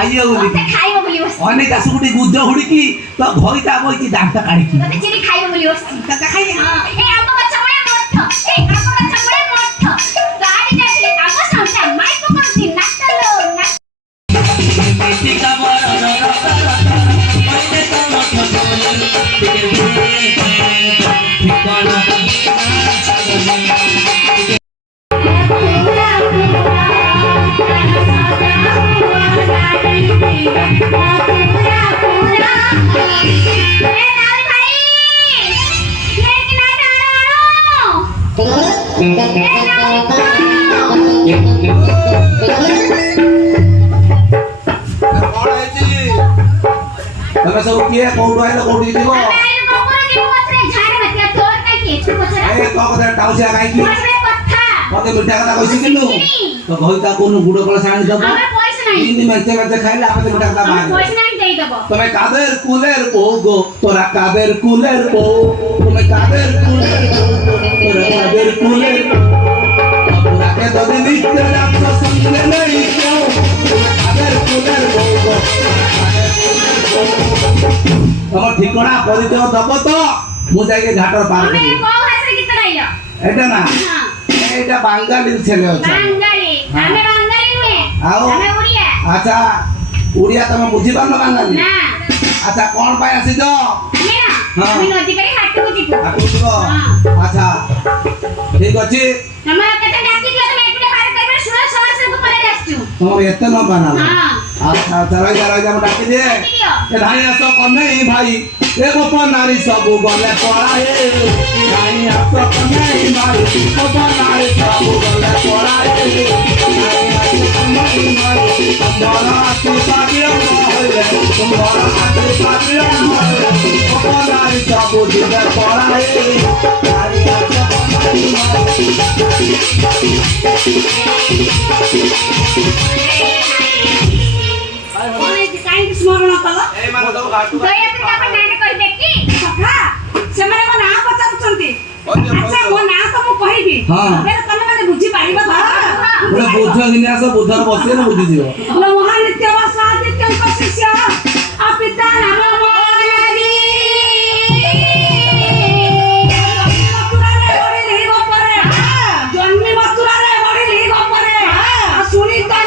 ଖାଇବ ବୋଲି ମତେ ଖାଇବ ବୋଲି ବସିଛି ଅନେକ ଆସୁଗୁଟି ଗୁଜ ହୁଡିକି ତ ଭଇତା ବଇକି ଦାନ୍ତ କାଢିକି ମତେ ଚିନି ଖାଇବ ବୋଲି ବସିଛି ଦାନ୍ତ ଖାଇକି ହଁ ଏ ଆମ୍ବ ଗଛ ମୂଳେ ମଠ ଏ ଆମ୍ବ ଗଛ ମୂଳେ ମଠ ଗାଡି ଯାଇଥିଲି ଆମ୍ବ ସାଉଣ୍ଡ ମାଇକ କରୁଛି ନାଚଲୋ ନାଚ ଟିକା ବଡ଼ ତମେ ସବୁ କିଏ କୋଉଠୁ ଆଇଲ କୋଉଠି ଯିବ ଏ ତ କଥା ଟାଉସିଆ କାହିଁକି ମତେ ମିଠା କଥା କହିଛି କିନ୍ତୁ ତ ଘଇତା କୋନ ଗୁଡ କଳ ସାଣି ଦବ ତିନି ମେଞ୍ଚେ ମେଞ୍ଚେ ଖାଇଲେ ଆମେ ମିଠା କଥା ବାହାରିବ ତମେ কাদের কুলের বউ গো তোরা কাদের কুলের বউ তুমি কাদের কুলের বউ তোরা কাদের কুলের আপনাকে যদি নিতে রাখছ সঙ্গে নেই কেউ কাদের কুলের বউ গো তোমার ঠিকনা পরিচয় দেব তো মু যাইকে ঘাটর পার করি এটা না এটা বাঙালির ছেলে আছে আচ্ছা উড়িয়া তুমি বুঝি পারলো বাঙালি আচ্ছা কোন পাই আসিছ আচ্ছা ঠিক আছে তোমার এত লম্বা না আচ্ছা আচ্ছা রাজা রাজা ডাকি দিয়ে ধাই আস কনেই ভাই এ গোপন নারী সবু গলে পড়ায় ধাই আস কনেই ভাই গোপন নারী সবু গলে পড়ায় তোমারা আছি পাবিও হইলে তোমারা আছি পাবিও হইলে গোপন নারী সবু দিলে পড়ায় ধাই আস কনেই କାହିଁକି ସ୍ମରଣ କଲ ସେମାନେ ମୋ ନାଁ ପଚାରୁଛନ୍ତି ଆଚ୍ଛା ମୋ ନାଁ ତ ମୁଁ କହିବି ତମେ ମାନେ ବୁଝିପାରିବ ବୁଝ ଜିନିଷ ବୁଧର ବସିଲେ ନା ବୁଝିଯିବ ମହାନିତ୍ୟ ବା ସ୍ୱାଦିତ୍ୟଙ୍କ ଶିଷ୍ୟ ପିତା ନାମ ଜନ୍ମି ମଥୁରାରେ ବଢିଲି ଗପରେ ଶୁଣି ତ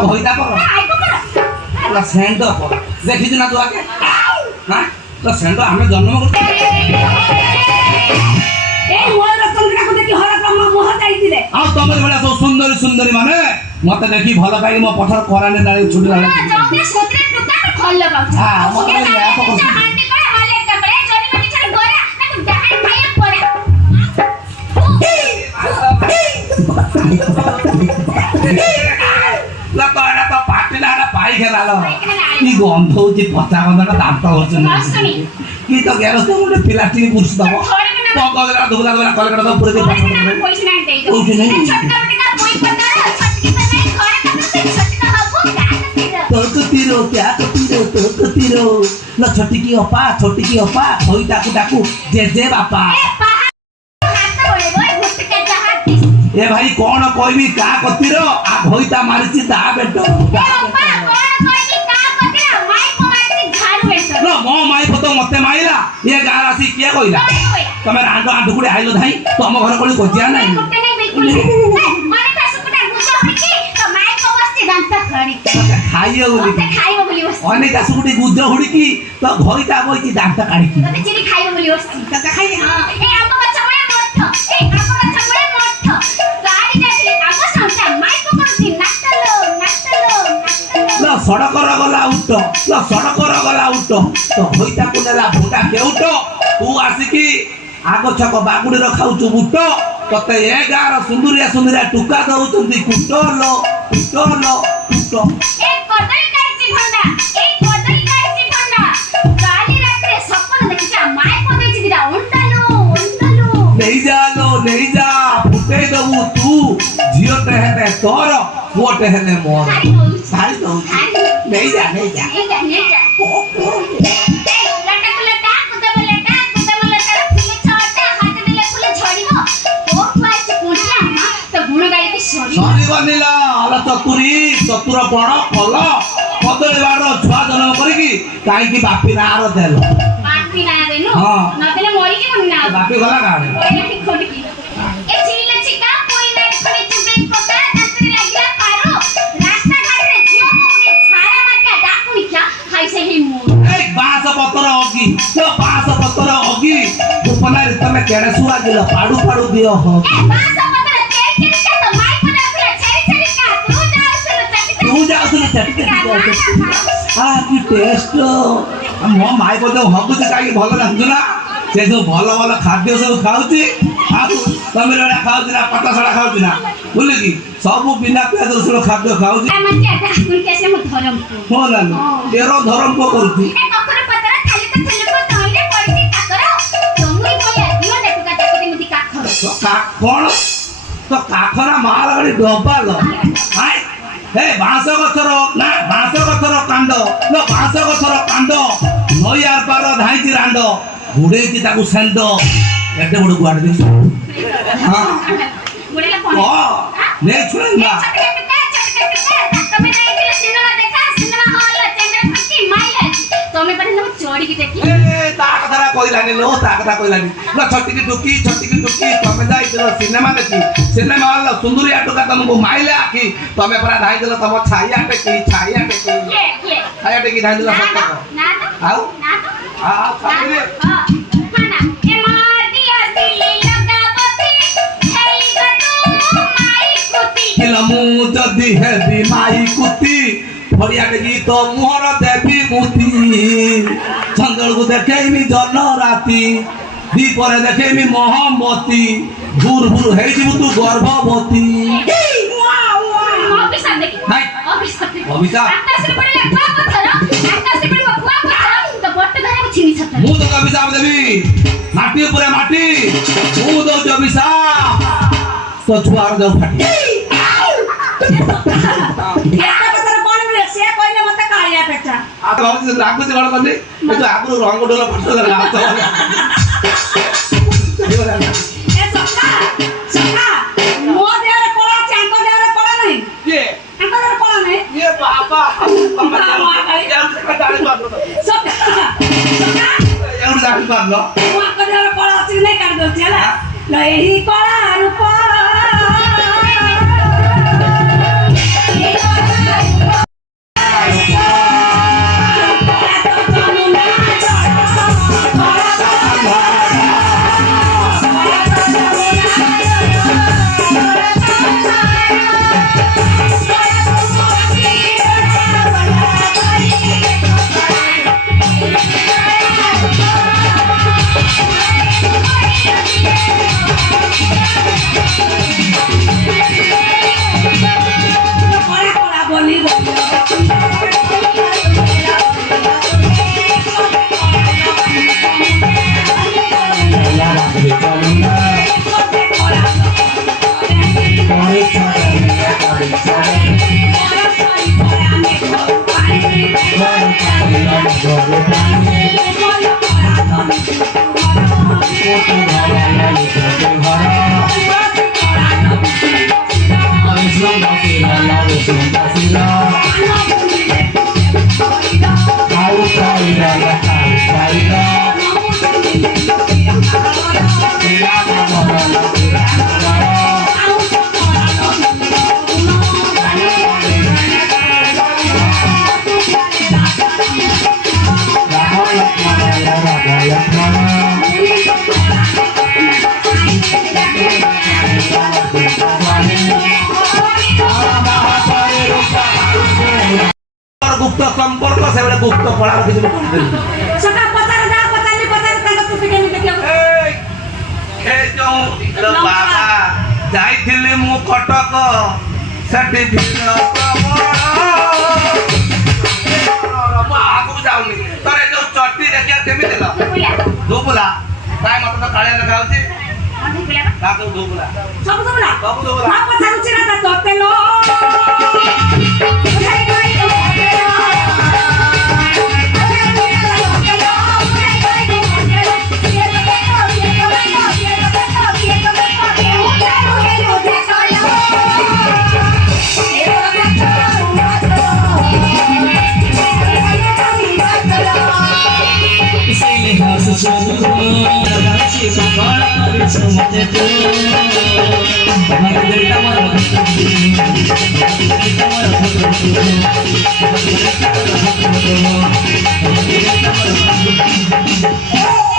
तो होइता पर आई पकड़ ला सेंड पर देखि ना तू आके हां तो सेंड हमें जन्म करते ए मोर चंद्रा को देखि हर क्रम मोह जाईतिले आ तमरे बड़ा सब सुंदरी सुंदरी माने मते देखि भलो पाई मो पथर कराने डाले छुटी डाले जौने सोत्रे टुका खोल लगाउ हां मते या पकड़ हांडी करे हाले कपड़े जोनी मनी छड़ गोरा मैं तू जहां खाया पड़ा ला तो एटा तो पाटिला एटा पाई खेलालो की गंध होची पचा गंधटा दांत होचन मस्तनी की तो गेरस तो मुंडे पिलाटी पुरुष दबो पकगला दुबला दुबला कलकटा तो पुरे पैसा नहीं दे दो ओके नहीं छोटका बटका कोई पता छटकी पे नहीं घरे का तो छटका हबो तो तीरो क्या तो तीरो ला छोटी की अपा होई ताकू ताकू जे बापा ए भाई कौन कहबी का कतिरो आ भइता मारिछि दा बेटो नो मो माई पतो मते माइला ये गार आसी के कइला तमे आंडो आंडो कुडे आइलो धाई तम घर कोली कोजिया नाही खाइयो बोली अनेक आसुकुटी गुज हुडकी तो भइता बइछि दांत काढिकी सड़क गला उठ तो होइता कुनेला भुंडा केउट तू आसिकी आग छक बागुडी रखाउछु बुट तते ए गार सुंदरिया टुका दउचंदी कुटलो नहीं जा फुटे दबु तू जियो टहने तोर वो टहने मोर सारी दो नहीं जा सॉरी बनिला अला चतुर बड़ कल कदले बार छुआ जन्म करिकी काई की बापी नार देलो हां नदिने मोरी के मुन्ना बापी गला गाड़े ओए ठीक खोट की ए चिले चिका कोई ना खड़े चुबे पका तंत्री लागिया पारो रास्ता घाट रे जियो मुने छाया मक्का डाकुनी क्या खाई से ही मु ए बास पत्तर होगी उपना रे तमे केड़े सुआ दिलो पाडू दियो हो ए बास पत्तर के का तो माई पना फिर छेरी का तू जाउसुलो चटके आ की टेस्ट मो माई बोलते हबुची काई भलो लागु ना से जो भलो खाद्य सब खाउची तमे रे खाउची ना पता सड़ा खाउची ना बोले की सब बिना प्याज रसुण खाद्य खाउची कैसे मत धरम हो ना तेरो धरम को करती ए कखरे पतरा खाली तो चले को तोइले पड़ती काकर तमुई बोले दियो देखु का ताकि मुती काखर तो काखण तो काखरा माल गडी डबाल हाय हे बांस गछर कांड नई आर पार धाइची रांड गुडेची ताकू सेंड एते बड़ गुआड दे हां गुडेला फोन ले छुएंगा तमे नहीं दिले सिनेमा देखा सिनेमा हॉल चेंडर फटी माइला तमे पर हम चोरी की देखी ए ता कथा कइलानी लो ता कथा कइलानी ना छटी की टुकी तमे जाई दिलो सिनेमा देखी सिनेमा हॉल सुंदरी आटका तुमको माइला आखी तमे पर धाइ दिलो तम छाया टेकी ये छाया टेकी धाइ दिलो सत्ता ना आउ ना आ खाने हां खाना ए मार दिया दिली लगावती हेई गतू माई कुती किलमु जदी है बी माई कुती फरिया टेकी तो मोहर देवी मुती चंदल को देखेमी जन राती दीपरे देखेमी मोहम्मती भूर है जीव तू गर्भवती ऑफिस देखी हाय ऑफिस ऑफिस आकाश से पड़े लखा पत्थर आकाश से पड़े बकुआ पत्थर तो बट्ट धरे में छिनी छत मु तो अभिशाप देवी माटी ऊपर माटी मु तो अभिशाप तो छुआर दो फाटी आप बाबू से लागू से गड़ करने मैं तो आपरो रंग डोला फटो कर आप तो ए सका मो देरे कोला चांको देरे कोला नहीं ये चांको देरे कोला नहीं ये बाबा हम डाली मार लो सका यार डाली मार लो मो को देरे कोला अछि नहीं कर दो चला ल एही कोला रूप পাখি চলনা পরীক্ষা দেবে পরীক্ষা দেবে ঘর পানি ঘরে পানি কোটি ঘরা লাগি কোটি ঘরা ইসলাম বাকি লালা ইসলাম বাকিরা আউ কাইরা লাকাই কাইরা ইলা ঘরা লাগা গুপ্ত সম্পর্ক সেগুলো গুপ্ত পড়ার কিছু সকা পচার যা পচালি পচার তাকে তু পিকে নিতে কেউ এই যে বাবা যাইଥିଲି ମୁଁ କଟକ ସେଠି ଭିଡ଼ ପ୍ରବଳ ଆଗକୁ ଯାଉନି ତୋର ଏ ଯୋଉ ଚଟି ଦେଖିବା କେମିତି ଲ ଧୁବୁଲା କାଇଁ ମତେ ତ କାଳିଆ ଦେଖାଯାଉଛି ତାକୁ ଧୁବୁଲା ସବୁ ସବୁଲା ସବୁ ଧୁବୁଲା ମା ପଚାରୁଛି ନା ତତେ लो Thank you.